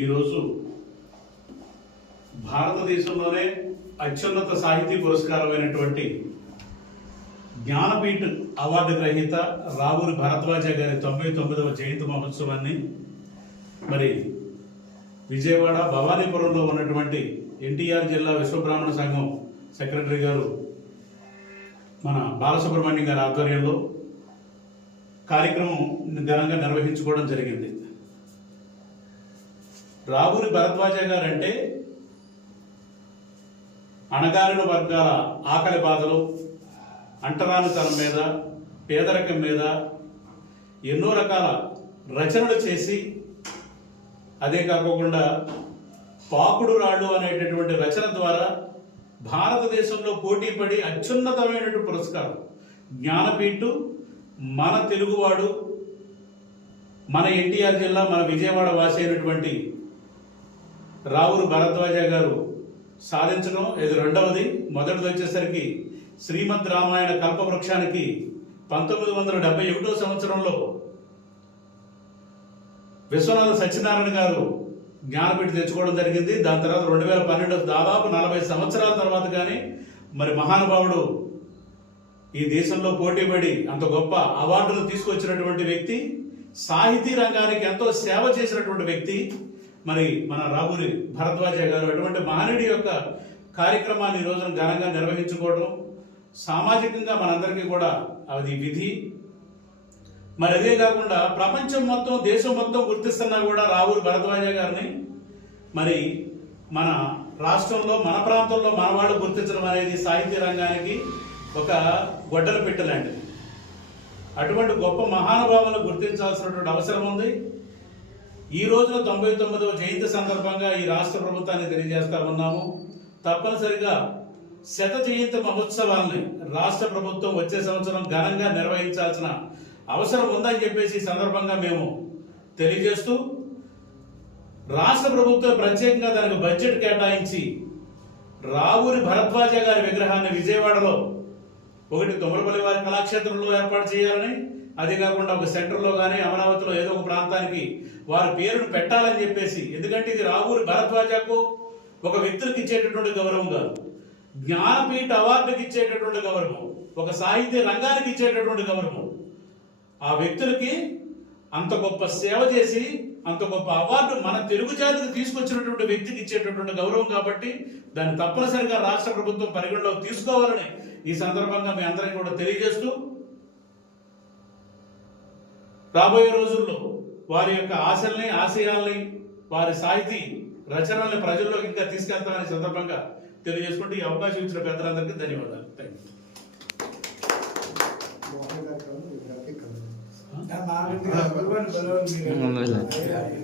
ఈరోజు భారతదేశంలోనే అత్యున్నత సాహితీ పురస్కారమైనటువంటి జ్ఞానపీఠ్ అవార్డు గ్రహీత రావూరి భరద్వాజ గారి 99వ జయంతి మహోత్సవాన్ని మరి విజయవాడ భవానీపురంలో ఉన్నటువంటి ఎన్టీఆర్ జిల్లా విశ్వబ్రాహ్మణ సంఘం సెక్రటరీ గారు మన బాలసుబ్రహ్మణ్యం గారి ఆధ్వర్యంలో కార్యక్రమం ఘనంగా నిర్వహించుకోవడం జరిగింది. రావూరి భరద్వాజ గారు అంటే అణగారిన వర్గాల ఆకలి బాధలు, అంటరానితనం మీద, పేదరికం మీద ఎన్నో రకాల రచనలు చేసి, అదే కాకుండా పాకుడు రాళ్ళు అనేటటువంటి రచన ద్వారా భారతదేశంలో పోటీపడి అత్యున్నతమైనటువంటి పురస్కారం జ్ఞానపీఠు మన తెలుగువాడు, మన ఎన్టీఆర్ జిల్లా, మన విజయవాడ వాసి అయినటువంటి రావూరి భరద్వాజ గారు సాధించడం ఇది రెండవది. మొదటిది వచ్చేసరికి శ్రీమద్ రామాయణ కల్పవృక్షానికి 1971 సంవత్సరంలో విశ్వనాథ సత్యనారాయణ గారు జ్ఞానపీఠ తెచ్చుకోవడం జరిగింది. దాని తర్వాత 2012 దాదాపు 40 సంవత్సరాల తర్వాత కానీ మరి మహానుభావుడు ఈ దేశంలో పోటీపడి అంత గొప్ప అవార్డులు తీసుకొచ్చినటువంటి వ్యక్తి, సాహితీ రంగానికి ఎంతో సేవ చేసినటువంటి వ్యక్తి మరి మన రావూరి భరద్వాజ గారు. అటువంటి మహనీయుడి యొక్క కార్యక్రమాన్ని ఈ రోజున ఘనంగా నిర్వహించుకోవడం సామాజికంగా మనందరికీ కూడా అది విధి. మరి అదే కాకుండా ప్రపంచం మొత్తం, దేశం మొత్తం గుర్తిస్తున్నా కూడా రావూరి భరద్వాజ గారిని మరి మన రాష్ట్రంలో, మన ప్రాంతంలో మన వాళ్ళు గుర్తించడం అనేది సాహిత్య రంగానికి ఒక గొడ్డల పెట్టలాంటిది. అటువంటి గొప్ప మహానుభావులను గుర్తించాల్సినటువంటి అవసరం ఉంది. ఈ రోజున 99వ జయంతి సందర్భంగా ఈ రాష్ట్ర ప్రభుత్వాన్ని తెలియజేస్తా ఉన్నాము. తప్పనిసరిగా శత జయంతి మహోత్సవాల్ని రాష్ట్ర ప్రభుత్వం వచ్చే సంవత్సరం ఘనంగా నిర్వహించాల్సిన అవసరం ఉందని చెప్పేసి ఈ సందర్భంగా మేము తెలియజేస్తూ, రాష్ట్ర ప్రభుత్వం ప్రత్యేకంగా దానికి బడ్జెట్ కేటాయించి రావూరి భరద్వాజ గారి విగ్రహాన్ని విజయవాడలో ఒకటి తుమ్మలపల్లి వారి కళాక్షేత్రంలో ఏర్పాటు చేయాలని, అదే కాకుండా ఒక సెంటర్లో కానీ అమరావతిలో ఏదో ఒక ప్రాంతానికి వారి పేరును పెట్టాలని చెప్పేసి. ఎందుకంటే ఇది రావూరి భరద్వాజకు ఒక వ్యక్తులకు ఇచ్చేటటువంటి గౌరవం కాదు, జ్ఞానపీఠ అవార్డుకి ఇచ్చేటటువంటి గౌరవం, ఒక సాహిత్య రంగానికి ఇచ్చేటటువంటి గౌరవం. ఆ వ్యక్తులకి అంత గొప్ప సేవ చేసి అంత గొప్ప అవార్డు మన తెలుగు జాతికి తీసుకొచ్చినటువంటి వ్యక్తికి ఇచ్చేటటువంటి గౌరవం కాబట్టి దాన్ని తప్పనిసరిగా రాష్ట్ర ప్రభుత్వం పరిగణలోకి తీసుకోవాలని ఈ సందర్భంగా మీ అందరికీ కూడా తెలియజేస్తూ, రాబోయే రోజుల్లో వారి యొక్క ఆశల్ని, ఆశయాల్ని, వారి సాహితీ రచనల్ని ప్రజల్లోకి ఇంకా తీసుకెళ్తామని సందర్భంగా తెలియజేసుకుంటూ ఈ అవకాశం ఇచ్చిన పెద్దలందరికీ ధన్యవాదాలు. Thank you.